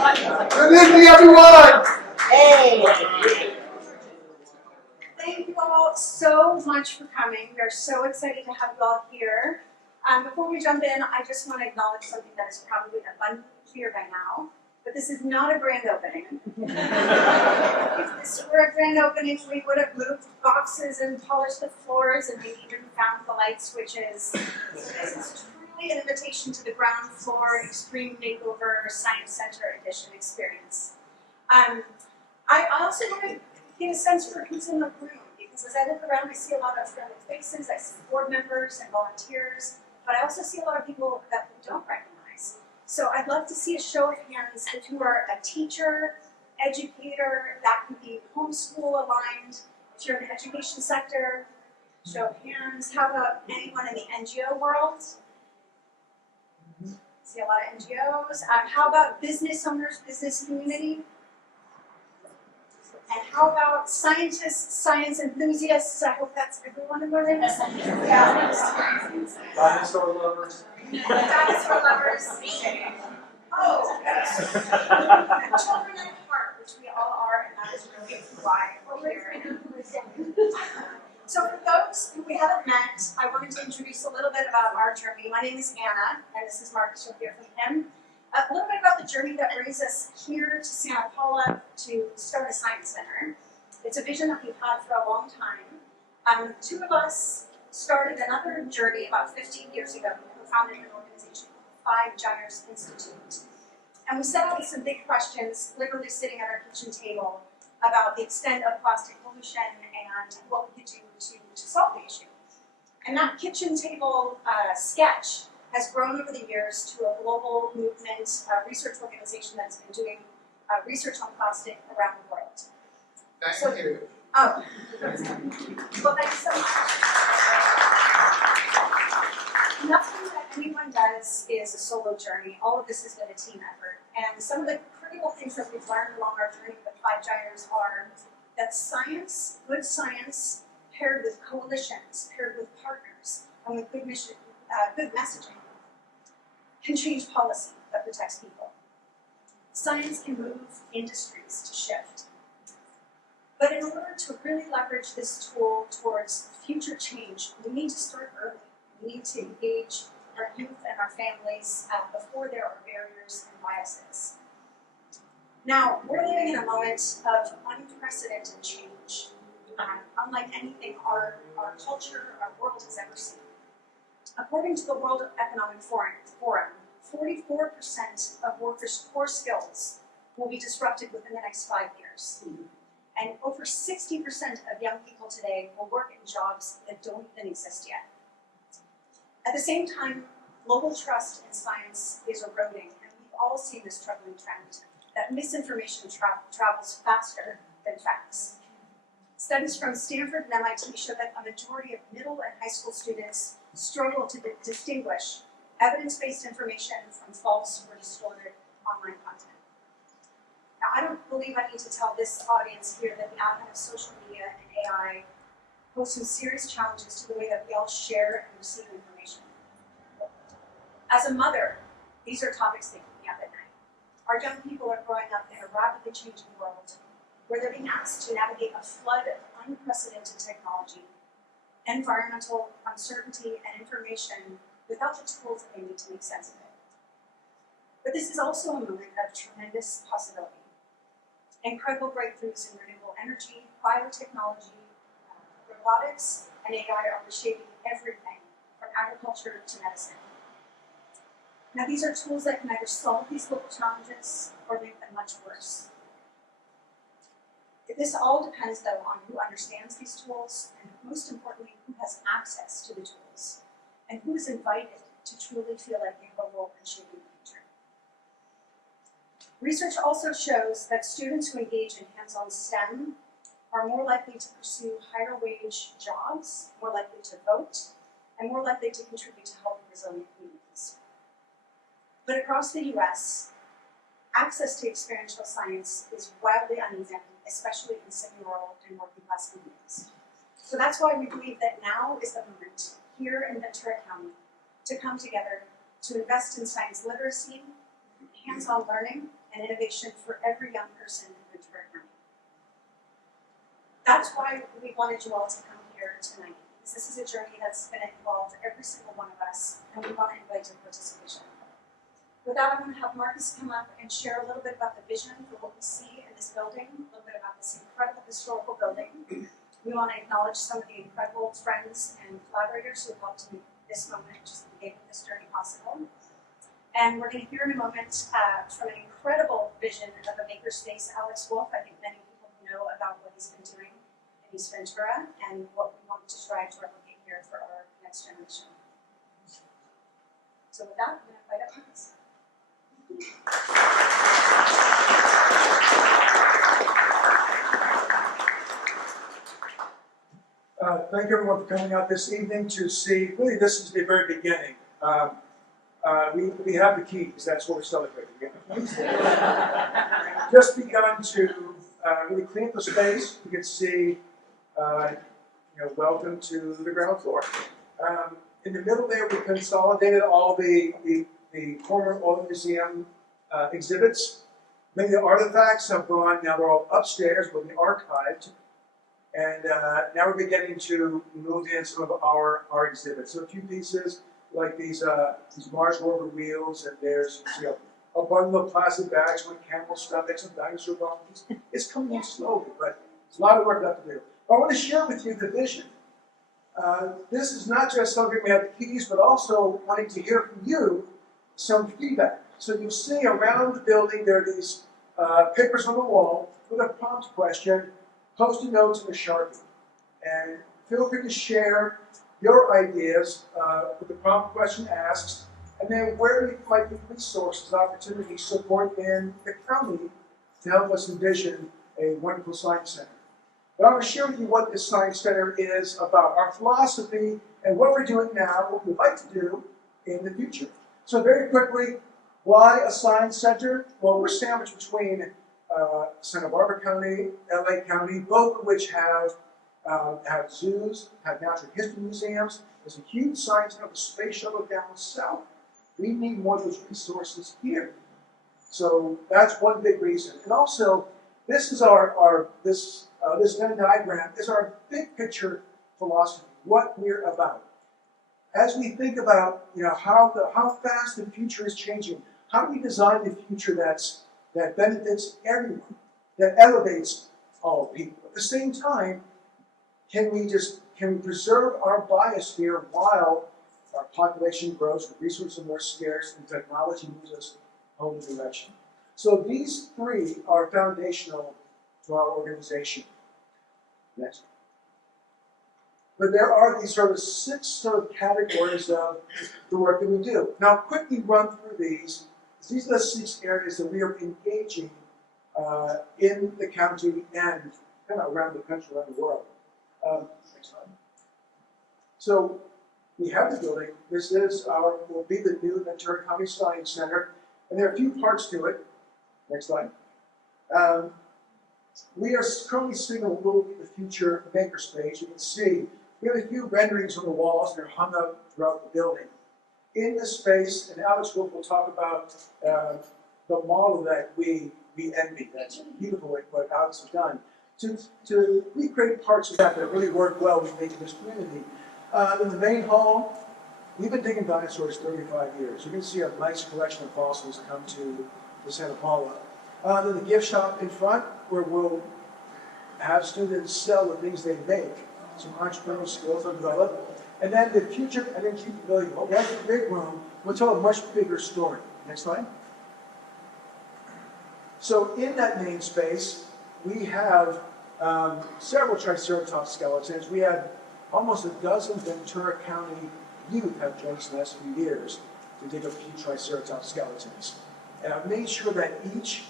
Good evening, everyone. Hey. Thank you all so much for coming. We are so excited to have you all here. Before we jump in, I just want to acknowledge something that is probably abundantly clear by now, but this is not a grand opening. If this were a grand opening, we would have moved boxes and polished the floors and maybe even found the light switches. So this is truly an invitation to the ground floor Extreme Makeover Science Center Edition experience. I also want to get a sense for who's in the room, because as I look around, I see a lot of friendly faces, I see board members and volunteers, but I also see a lot of people that we don't recognize. So I'd love to see a show of hands if you are a teacher, educator, that could be homeschool aligned, if you're in the education sector, show of hands. How about anyone in the NGO world? See a lot of NGOs. How about business owners, business community? And how about scientists, science enthusiasts? I hope that's everyone in the room. Yeah. Dinosaur lovers. Dinosaur lovers. Oh, children at heart, which we all are, and that is really why we're here. So for those who we haven't met, I wanted to introduce a little bit about our journey. My name is Anna, and this is Marcus. You'll hear from him. A little bit about the journey that brings us here to Santa Paula to start a science center. It's a vision that we've had for a long time. Two of us started another journey about 15 years ago. We founded an organization called 5 Gyres Institute. And we set out some big questions, literally sitting at our kitchen table, about the extent of plastic pollution and what we could do to solve the issue. And that kitchen table sketch has grown over the years to a global movement, research organization that's been doing research on plastic around the world. Thank you. Oh, well, thanks so much. Nothing that anyone does is a solo journey. All of this has been a team effort. And some of the critical things that we've learned along our journey with 5 Gyres are that science, good science, paired with coalitions, paired with partners, and with good mission, good messaging, can change policy that protects people. Science can move industries to shift. But in order to really leverage this tool towards future change, we need to start early. We need to engage our youth and our families before there are barriers and biases. Now, we're living in a moment of unprecedented change, unlike anything our culture, our world has ever seen. According to the World Economic Forum, 44% of workers' core skills will be disrupted within the next 5 years. And over 60% of young people today will work in jobs that don't even exist yet. At the same time, global trust in science is eroding, and we've all seen this troubling trend, that misinformation travels faster than facts. Studies from Stanford and MIT show that a majority of middle and high school students struggle to distinguish evidence-based information from false or distorted online content. Now, I don't believe I need to tell this audience here that the advent of social media and AI pose some serious challenges to the way that we all share and receive information. As a mother, these are topics that keep me up at night. Our young people are growing up in a rapidly changing world where they're being asked to navigate a flood of unprecedented technology, environmental uncertainty, and information without the tools that they need to make sense of it. But this is also a moment of tremendous possibility. Incredible breakthroughs in renewable energy, biotechnology, robotics, and AI are reshaping everything from agriculture to medicine. Now, these are tools that can either solve these global challenges or make them much worse. This all depends, though, on who understands these tools, and most importantly, who has access to the tools, and who is invited to truly feel like they have a role in shaping the future. Research also shows that students who engage in hands-on STEM are more likely to pursue higher wage jobs, more likely to vote, and more likely to contribute to healthy, resilient communities. But across the US, access to experiential science is wildly uneven, especially in semi-rural and working-class communities. So that's why we believe that now is the moment, here in Ventura County, to come together to invest in science literacy, hands-on learning, and innovation for every young person in Ventura County. That's why we wanted you all to come here tonight, because this is a journey that's going to involve every single one of us, and we want to invite your participation. With that, I'm going to have Marcus come up and share a little bit about the vision for what we see in this building, a little bit about this incredible historical building. We want to acknowledge some of the incredible friends and collaborators who have helped to make this moment, just the beginning of this journey, possible. And we're going to hear in a moment from an incredible vision of a makerspace, Alex Wolf. I think many people know about what he's been doing in East Ventura and what we want to strive to replicate here for our next generation. So with that, I'm going to invite up Marcus. Thank everyone for coming out this evening to see, really this is the very beginning. We have the keys, that's what we're celebrating. We have the keys. Just begun to really clean up the space. You can see, welcome to the ground floor. In the middle there, we consolidated all the former oil museum exhibits. Many of the artifacts have gone, now they're all upstairs, will be archived. And now we're beginning to move in some of our exhibits. So a few pieces like these Mars rover wheels, and there's a bundle of plastic bags with camel stomachs and dinosaur bones. It's coming in slowly, but it's a lot of work left to do. But I want to share with you the vision. This is not just something we have the keys, but also wanting to hear from you some feedback. So you'll see around the building there are these papers on the wall with a prompt question, Post-it notes and a Sharpie. And feel free to share your ideas with the prompt question asks, and then where you might be resources, opportunities, support in the county to help us envision a wonderful science center. But I want to share with you what this science center is about, our philosophy, and what we're doing now, what we'd like to do in the future. So very quickly, why a science center? Well, we're sandwiched between Santa Barbara County, LA County, both of which have zoos, have natural history museums. There's a huge science center, a space shuttle down south. We need more of those resources here. So that's one big reason. And also, this is this Venn diagram is our big picture philosophy, what we're about. As we think about how fast the future is changing, how do we design the future that benefits everyone, that elevates all people? At the same time, can we preserve our biosphere while our population grows, the resources are more scarce, and technology moves us a whole new direction? So these three are foundational to our organization. Next. But there are these six categories of the work that we do. Now, quickly run through these. These are the 6 areas that we are engaging in the county and kind of around the country, around the world. Next slide. So we have the building. This will be the new Ventura County Science Center, and there are a few parts to it. Next slide. We are currently seeing a little bit of the future makerspace. You can see we have a few renderings on the walls that are hung up throughout the building. In this space, and Alex will talk about the model that we envy. That's beautiful what Alex has done. To recreate parts of that really work well with making this community. In the main hall, we've been digging dinosaurs 35 years. You can see a nice collection of fossils come to Santa Paula. Then the gift shop in front, where we'll have students sell the things they make. Some entrepreneurial skills are developed. And then the future energy pavilion. Well, that's a big room. We'll tell a much bigger story. Next slide. So in that main space, we have several Triceratops skeletons. We had almost a dozen Ventura County youth have joined us in the last few years to dig up a few Triceratops skeletons. And I've made sure that each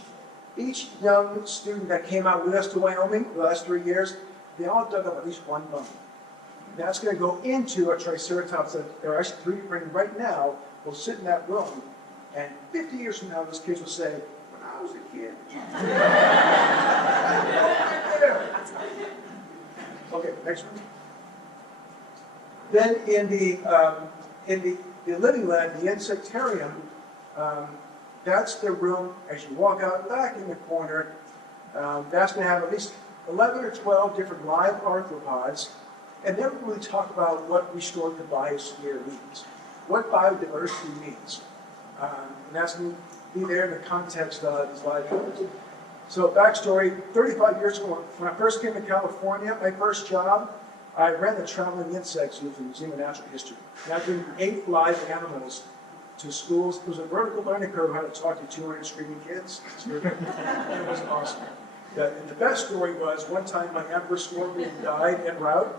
young student that came out with us to Wyoming the last 3 years, they all dug up at least one bone. That's going to go into a Triceratops that there are actually 3 right now, will sit in that room, and 50 years from now, those kids will say, when I was a kid. Okay, next one. Then in the living lab, the insectarium, That's the room, as you walk out back in the corner, that's going to have at least 11 or 12 different live arthropods, and then we'll really talk about what restorative biosphere means, what biodiversity means. And that's going to be there in the context of these live animals. So backstory, 35 years ago, when I first came to California, my first job, I ran the traveling insect zoo for the Museum of Natural History. And I bring 8 live animals to schools. It was a vertical learning curve how to talk to 200 screaming kids. It was awesome. The best story was one time my emperor scorpion died en route.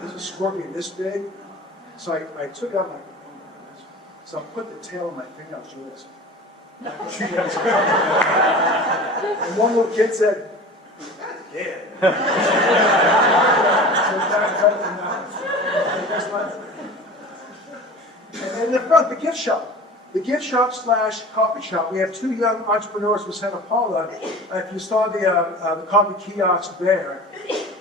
There's a scorpion this big. So I took out my, so I put the tail on my finger, I was doing this. And one little kid said, "That's dead." And in the front, the gift shop. The gift shop / coffee shop. We have 2 young entrepreneurs from Santa Paula. If you saw the coffee kiosk there,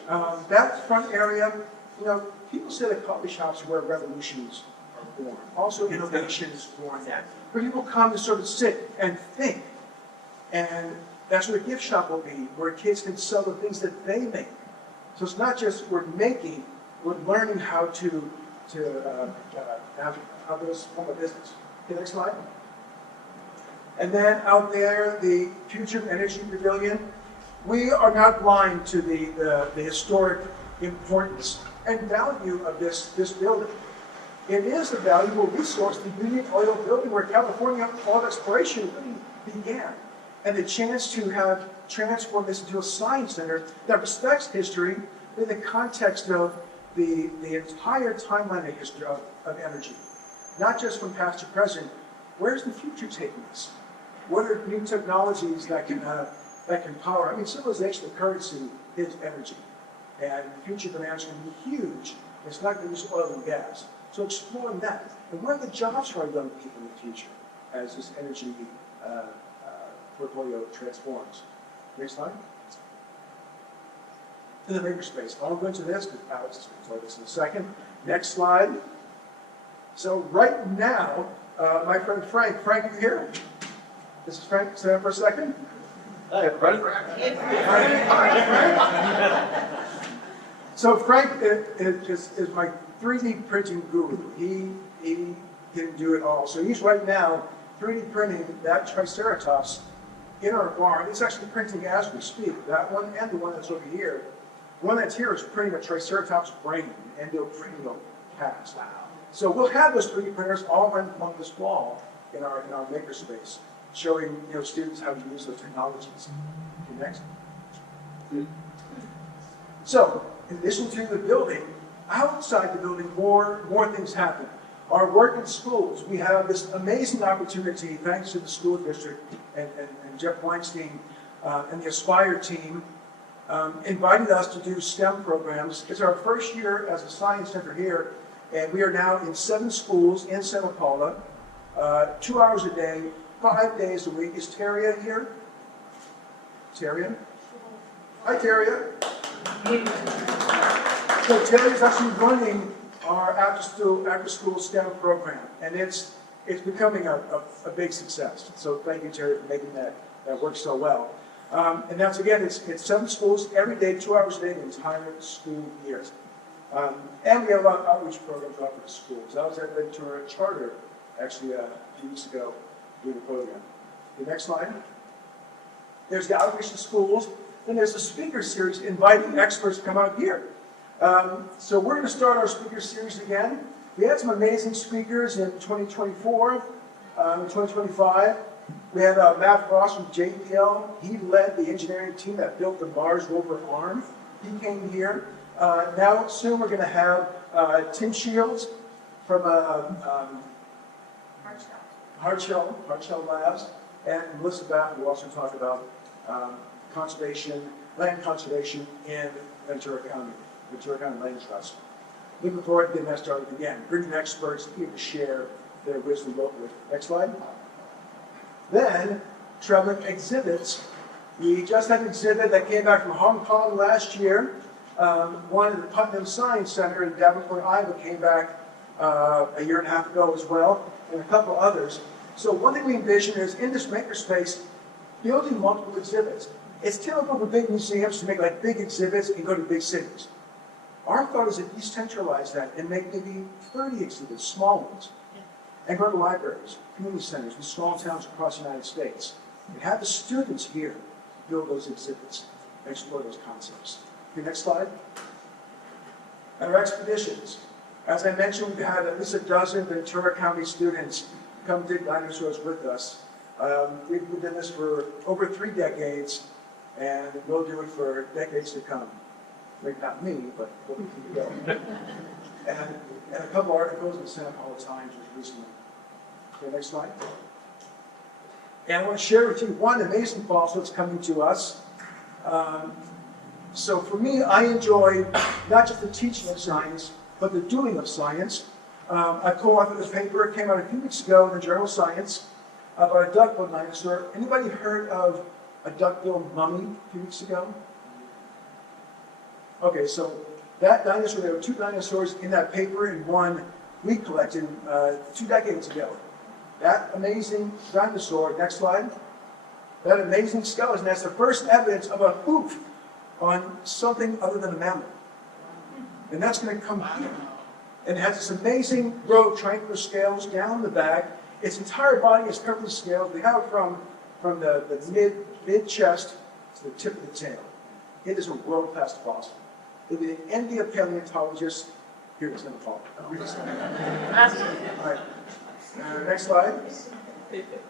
that front area, you know, people say that coffee shops are where revolutions are born. Also innovation is born there. Where people come to sort of sit and think. And that's what a gift shop will be, where kids can sell the things that they make. So it's not just we're making, we're learning how to how those form a business. Okay, next slide. And then out there, the Future Energy Pavilion. We are not blind to the historic importance and value of this building. It is a valuable resource, the Union Oil Building, where California oil exploration really began. And the chance to have transformed this into a science center that respects history in the context of the entire timeline of history of energy. Not just from past to present. Where's the future taking us? What are new technologies that can power? I mean, civilization of currency is energy. And future demands can be huge. It's not going to use oil and gas. So exploring that. And what are the jobs for our young people in the future as this energy portfolio transforms? Next slide. In the makerspace. I won't go into this because Alex is going to talk this in a second. Next slide. So right now, my friend Frank. Frank, are you here? This is Frank. Stand up for a second. Hi, everybody. So Frank is my 3D printing guru. He can do it all. So he's right now 3D printing that Triceratops in our barn. It's actually printing as we speak. That one and the one that's over here. The one that's here is printing a Triceratops brain, endocrinial cast. So we'll have those 3D printers all run along this wall in our makerspace, showing students how to use those technologies. Okay, next. So, in addition to the building, outside the building, more things happen. Our work in schools, we have this amazing opportunity, thanks to the school district and Jeff Weinstein and the Aspire team, invited us to do STEM programs. It's our first year as a science center here, and we are now in 7 schools in Santa Paula, 2 hours a day, 5 days a week. Is Teria here? Teria? Hi, Teria. So Teria is actually running our after-school STEM program, and it's becoming a big success. So thank you, Terry, for making that work so well. And that's, again, it's 7 schools every day, 2 hours a day, the entire school year. And we have a lot of outreach programs offered to schools. I was at Ventura Charter, actually, a few weeks ago, doing the program. The next slide. There's the outreach to schools. Then there's a speaker series inviting experts to come out here. So we're going to start our speaker series again. We had some amazing speakers in 2024, 2025. We had Matt Frost from JPL. He led the engineering team that built the Mars rover arm. He came here. Now soon we're going to have Tim Shields from Hardshell Labs, and Melissa Bath, who will also talk about land conservation in Ventura County Land Trust. Looking forward to getting that started again, bringing experts here to share their wisdom locally. Next slide. Then, traveling exhibits. We just had an exhibit that came back from Hong Kong last year. One at the Putnam Science Center in Davenport, Iowa came back a year and a half ago as well, and a couple others. So one thing we envision is in this makerspace, building multiple exhibits. It's typical for big museums to make like big exhibits and go to big cities. Our thought is to decentralize that and make maybe 30 exhibits, small ones, and go to libraries, community centers, in small towns across the United States. And have the students here build those exhibits and explore those concepts. Okay, next slide. Our expeditions. As I mentioned, we had at least a dozen Ventura County students come dig dinosaurs with us. We've been doing this for over 3 decades, and we'll do it for decades to come. Maybe not me, but we'll keep going. And a couple articles in the Santa Paula Times just recently. Okay, next slide. And I want to share with you one amazing fossil that's coming to us. So for me, I enjoy not just the teaching of science, but the doing of science. I co-authored this paper. It came out a few weeks ago in the journal Science about a duck-billed dinosaur. Anybody heard of a duck-billed mummy a few weeks ago? Okay, so that dinosaur, there were 2 dinosaurs in that paper, and one we collected 2 decades ago. That amazing dinosaur, next slide, that amazing skeleton, that's the first evidence of a hoof on something other than a mammal. And that's going to come here. And it has this amazing row of triangular scales down the back. Its entire body is covered with scales. We have it from the mid-chest to the tip of the tail. It is a world-class fossil. It would be an envy of paleontologists. Here, it's going to fall. All right. Next slide.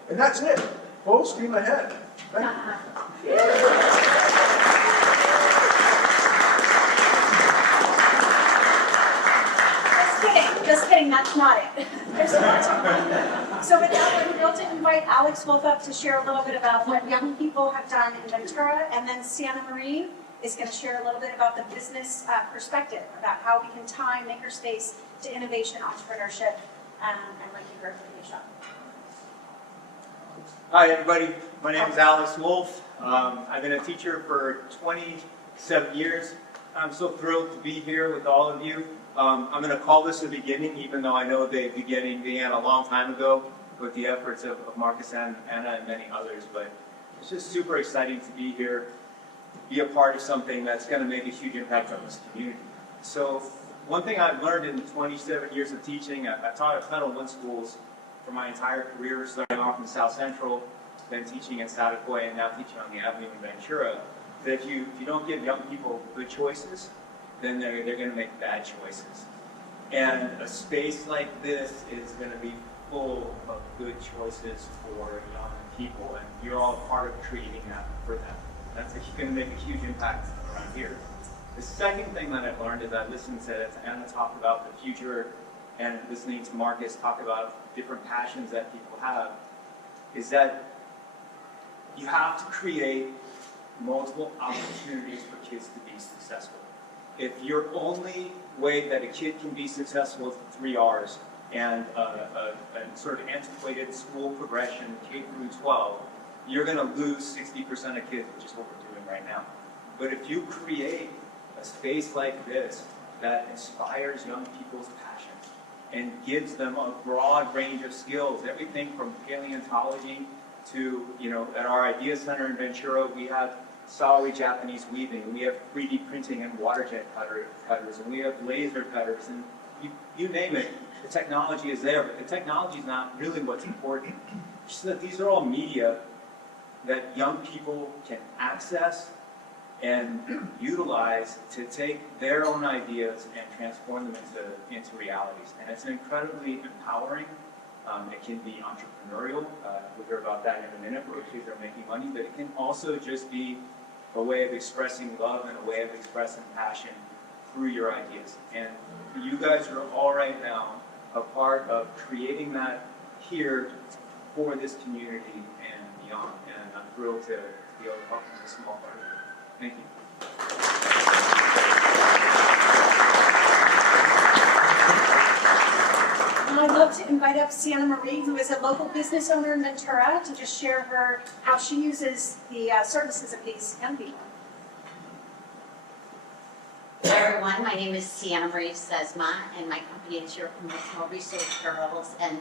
And that's it. Full steam ahead. Thank you. Just kidding, that's not it. There's more. So with that, we're thrilled to invite Alex Wolf up to share a little bit about what young people have done in Ventura, and then Sienna Marie is going to share a little bit about the business perspective, about how we can tie makerspace to innovation, entrepreneurship, and like you heard from Misha. Hi everybody, my name is Alex Wolf. I've been a teacher for 27 years. I'm so thrilled to be here with all of you. I'm going to call this the beginning, even though I know the beginning began a long time ago with the efforts of Marcus and Anna and many others, but it's just super exciting to be here, be a part of something that's going to make a huge impact on this community. So one thing I've learned in 27 years of teaching, I've taught at Title I schools for my entire career, starting off in South Central, then teaching in Satakoy, and now teaching on the Avenue in Ventura, that if you don't give young people good choices, then they're going to make bad choices. And a space like this is going to be full of good choices for young people, and you're all part of creating that for them. That's going to make a huge impact around here. The second thing that I've learned is I listened to Anna talk about the future, and listening to Marcus talk about different passions that people have, is that you have to create multiple opportunities for kids to be successful. If your only way that a kid can be successful is the 3 R's and a sort of antiquated school progression, K through 12, you're going to lose 60% of kids, which is what we're doing right now. But if you create a space like this that inspires young people's passions and gives them a broad range of skills, everything from paleontology to, at our Idea Center in Ventura, we have Saori Japanese weaving, we have 3D printing and water jet cutters, and we have laser cutters, and you name it, the technology is there, but the technology is not really what's important. Just that these are all media that young people can access and utilize to take their own ideas and transform them into realities. And it's incredibly empowering. It can be entrepreneurial. We'll hear about that in a minute, where kids are making money, but it can also just be a way of expressing love and a way of expressing passion through your ideas. And you guys are all right now a part of creating that here for this community and beyond. And I'm thrilled to be able to help in a small part of it. Thank you. I'd love to invite up Sienna Marie, who is a local business owner in Ventura, to just share how she uses the services of these young people. Hello everyone, my name is Sienna Marie Sesma, and my company is your Promotional Resource Girls, and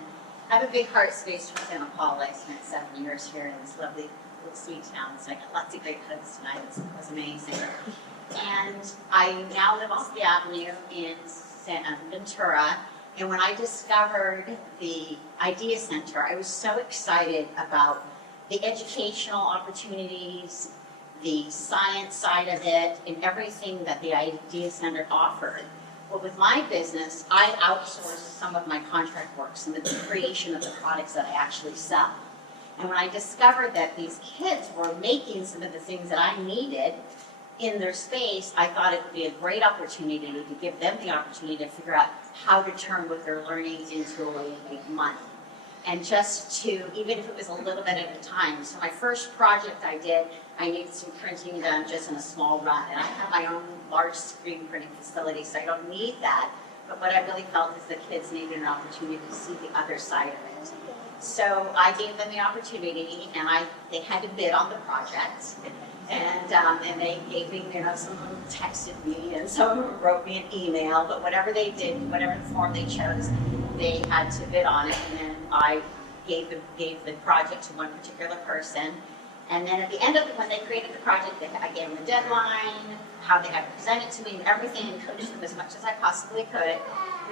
I have a big heart space for Santa Paula. I spent 7 years here in this lovely little sweet town, so I got lots of great hugs tonight. It was amazing. And I now live off the avenue in Ventura. And when I discovered the Idea Center, I was so excited about the educational opportunities, the science side of it, and everything that the Idea Center offered. Well, with my business, I outsource some of my contract work, some of the creation of the products that I actually sell. And when I discovered that these kids were making some of the things that I needed in their space, I thought it would be a great opportunity to give them the opportunity to figure out how to turn what they're learning into a way to make money. And just to, even if it was a little bit at a time. So my first project I did, I needed some printing done just in a small run. And I have my own large screen printing facility, so I don't need that. But what I really felt is the kids needed an opportunity to see the other side of it. So I gave them the opportunity, and they had to bid on the project. And they gave me, some of them texted me, and some of them wrote me an email, but whatever they did, whatever the form they chose, they had to bid on it, and then I gave the project to one particular person. And then at the end of it, when they created the project, I gave them a deadline, how they had to present it to me, and everything, and coached them as much as I possibly could.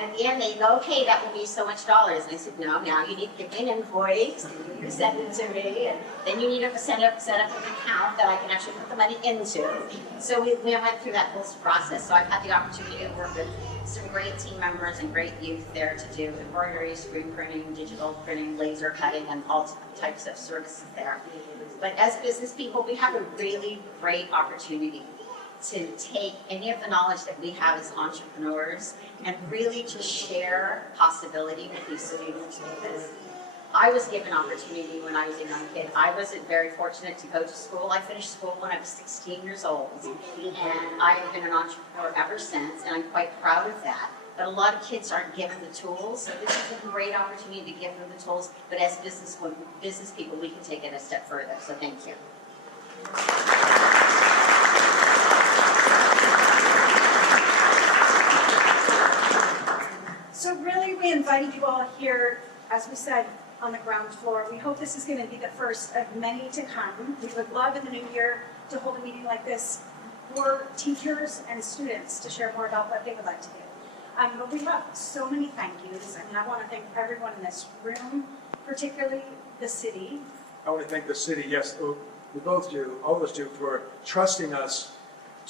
And at the end, they go, okay, that will be so much dollars. And I said, no, now you need to give me an invoice, and you need to send it to me, and then you need to set up an account that I can actually put the money into. So we went through that whole process. So I've had the opportunity to work with some great team members and great youth there to do embroidery, screen printing, digital printing, laser cutting, and all types of services there. But as business people, we have a really great opportunity to take any of the knowledge that we have as entrepreneurs and really just share possibility with these students, because I was given opportunity when I was a young kid. I wasn't very fortunate to go to school. I finished school when I was 16 years old, and I have been an entrepreneur ever since, and I'm quite proud of that. But a lot of kids aren't given the tools, so this is a great opportunity to give them the tools, but as business people, we can take it a step further, so thank you. So really, we invited you all here, as we said, on the ground floor. We hope this is going to be the first of many to come. We would love in the new year to hold a meeting like this for teachers and students to share more about what they would like to do. But we have so many thank yous, and I want to thank everyone in this room, particularly the city. I want to thank the city, yes, we both do, all of us do, for trusting us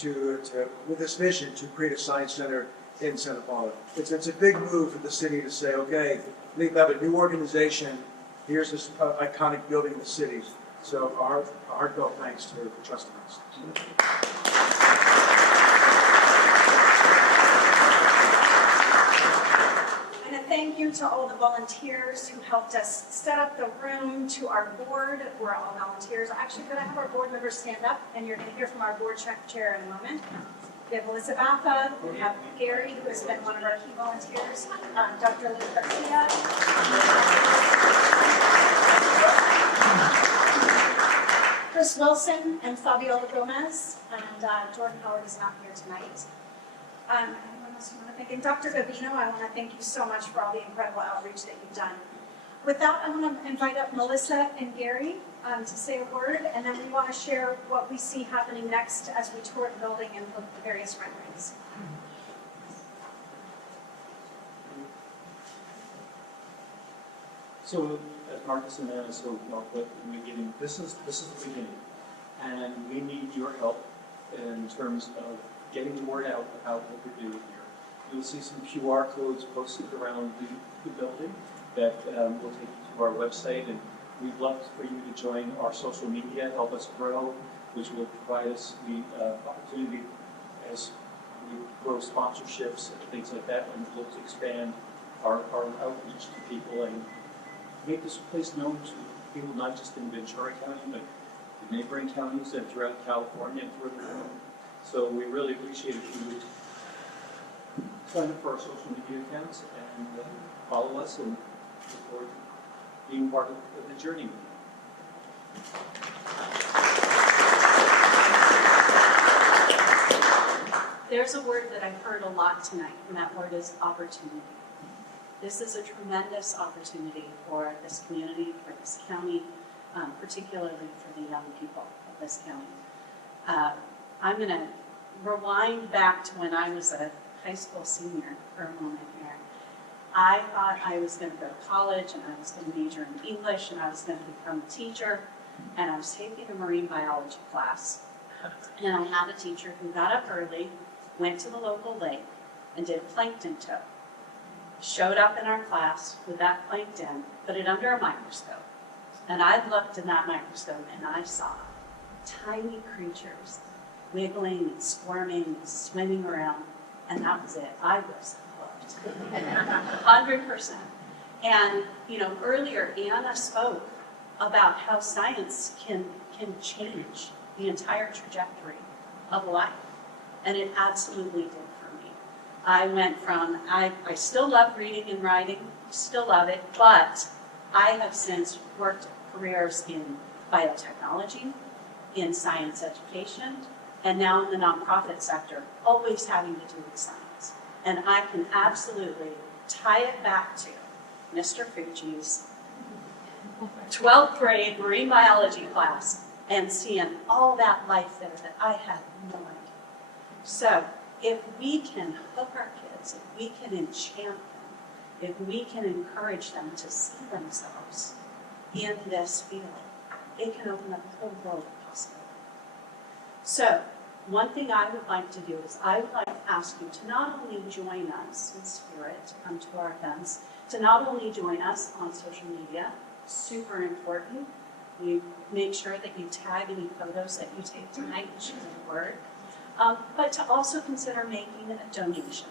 with this vision to create a science center in Santa Paula. It's a big move for the city to say, okay, we have a new organization, here's this iconic building in the city. So our heartfelt thanks for trusting us. And a thank you to all the volunteers who helped us set up the room, to our board. We're all volunteers. Actually, could I have our board members stand up? And you're going to hear from our board chair in a moment. We have Melissa Batha, we have Gary, who has been one of our key volunteers, Dr. Liz Garcia, Chris Wilson, and Fabiola Gomez, and Jordan Howard is not here tonight. Anyone else you want to thank? And Dr. Gavino, I want to thank you so much for all the incredible outreach that you've done. With that, I want to invite up Melissa and Gary to say a word, and then we want to share what we see happening next as we tour the building and look at the various renderings. So, as Marcus and Anna so well put in the beginning, this is the beginning, and we need your help in terms of getting the word out about what we're doing here. You'll see some QR codes posted around the building that will take you to our website, and we'd love for you to join our social media, help us grow, which will provide us the opportunity as we grow sponsorships and things like that, and look to expand our outreach to people and make this place known to people not just in Ventura County, but the neighboring counties and throughout California and throughout the world. So we really appreciate if you would sign up for our social media accounts and follow us, and look forward to being part of the journey. There's a word that I've heard a lot tonight, and that word is opportunity. This is a tremendous opportunity for this community, for this county, particularly for the young people of this county. I'm going to rewind back to when I was a high school senior for a moment here. I thought I was going to go to college and I was going to major in English and I was going to become a teacher, and I was taking a marine biology class. And I had a teacher who got up early, went to the local lake, and did plankton tow. Showed up in our class with that plankton, put it under a microscope. And I looked in that microscope and I saw tiny creatures wiggling and squirming and swimming around, and that was it. I was hooked, 100%. And earlier Anna spoke about how science can change the entire trajectory of life, and it absolutely did for me. I went from, I still love reading and writing, still love it, but I have since worked careers in biotechnology, in science education, and now in the nonprofit sector, always having to do with science. And I can absolutely tie it back to Mr. Fucci's 12th grade marine biology class and seeing all that life there that I had no idea. So if we can hook our kids, if we can enchant them, if we can encourage them to see themselves in this field, it can open up a whole world of possibility. So one thing I would like to do is I would like to ask you to not only join us in spirit to come to our events, to not only join us on social media, super important. You make sure that you tag any photos that you take tonight and share the word, but to also consider making a donation.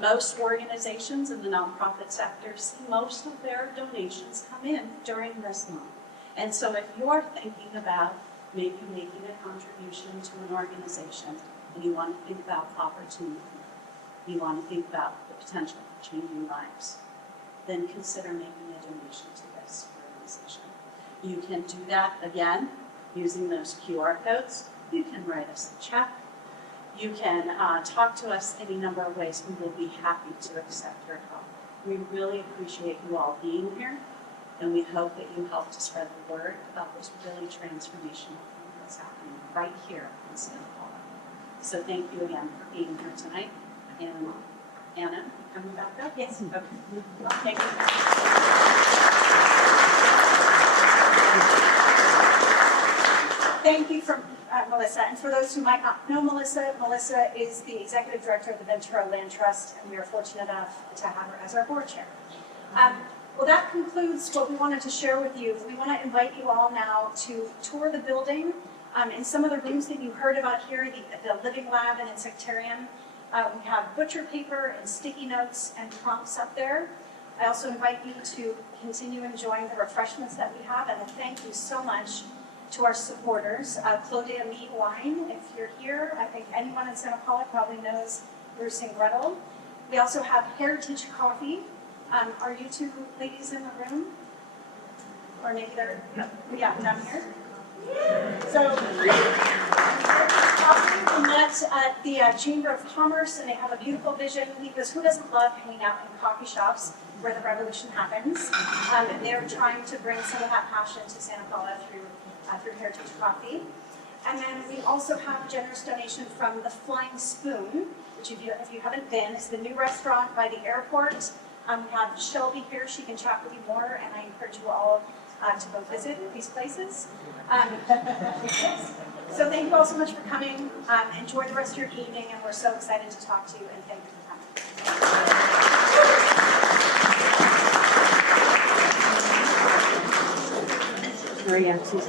Most organizations in the nonprofit sector see most of their donations come in during this month. And so if you're thinking about maybe making a contribution to an organization and you want to think about opportunity, you want to think about the potential for changing lives, then consider making a donation to this organization. You can do that, again, using those QR codes. You can write us a check. You can talk to us any number of ways. We will be happy to accept your help. We really appreciate you all being here, and we hope that you help to spread the word about this really transformational thing that's happening right here in Santa Paula. So thank you again for being here tonight. And Anna, coming back up? Yes. Okay. Thank you. Thank you for Melissa. And for those who might not know Melissa, Melissa is the Executive Director of the Ventura Land Trust, and we are fortunate enough to have her as our board chair. Well, that concludes what we wanted to share with you. We want to invite you all now to tour the building. In some of the rooms that you heard about here, the living lab and insectarium, we have butcher paper and sticky notes and prompts up there. I also invite you to continue enjoying the refreshments that we have, and a thank you so much to our supporters. Claudia Mead Wine, if you're here, I think anyone in Santa Paula probably knows Bruce and Gretel. We also have Heritage Coffee. Are you two ladies in the room? Or maybe they're, yeah, down here. So, we met at the Chamber of Commerce, and they have a beautiful vision, because who doesn't love hanging out in coffee shops where the revolution happens? And they're trying to bring some of that passion to Santa Paula through Heritage Coffee. And then we also have a generous donation from the Flying Spoon, which if you haven't been, is the new restaurant by the airport. We have Shelby here, she can chat with you more, and I encourage you all to go visit these places. So thank you all so much for coming. Enjoy the rest of your evening, and we're so excited to talk to you, and thank you for coming. Maria, please.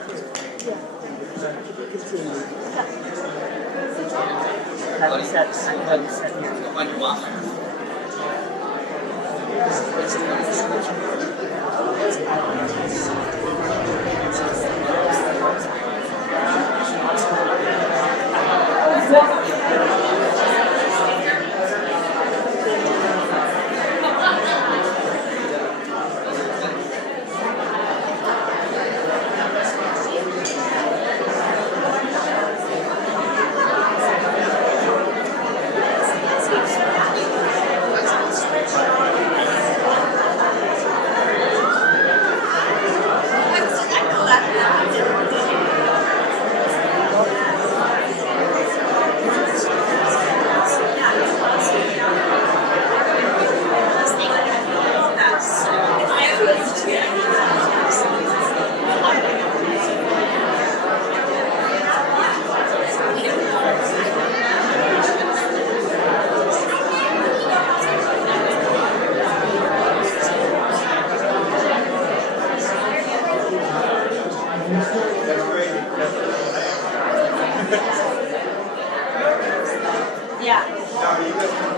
Yeah. No, you guys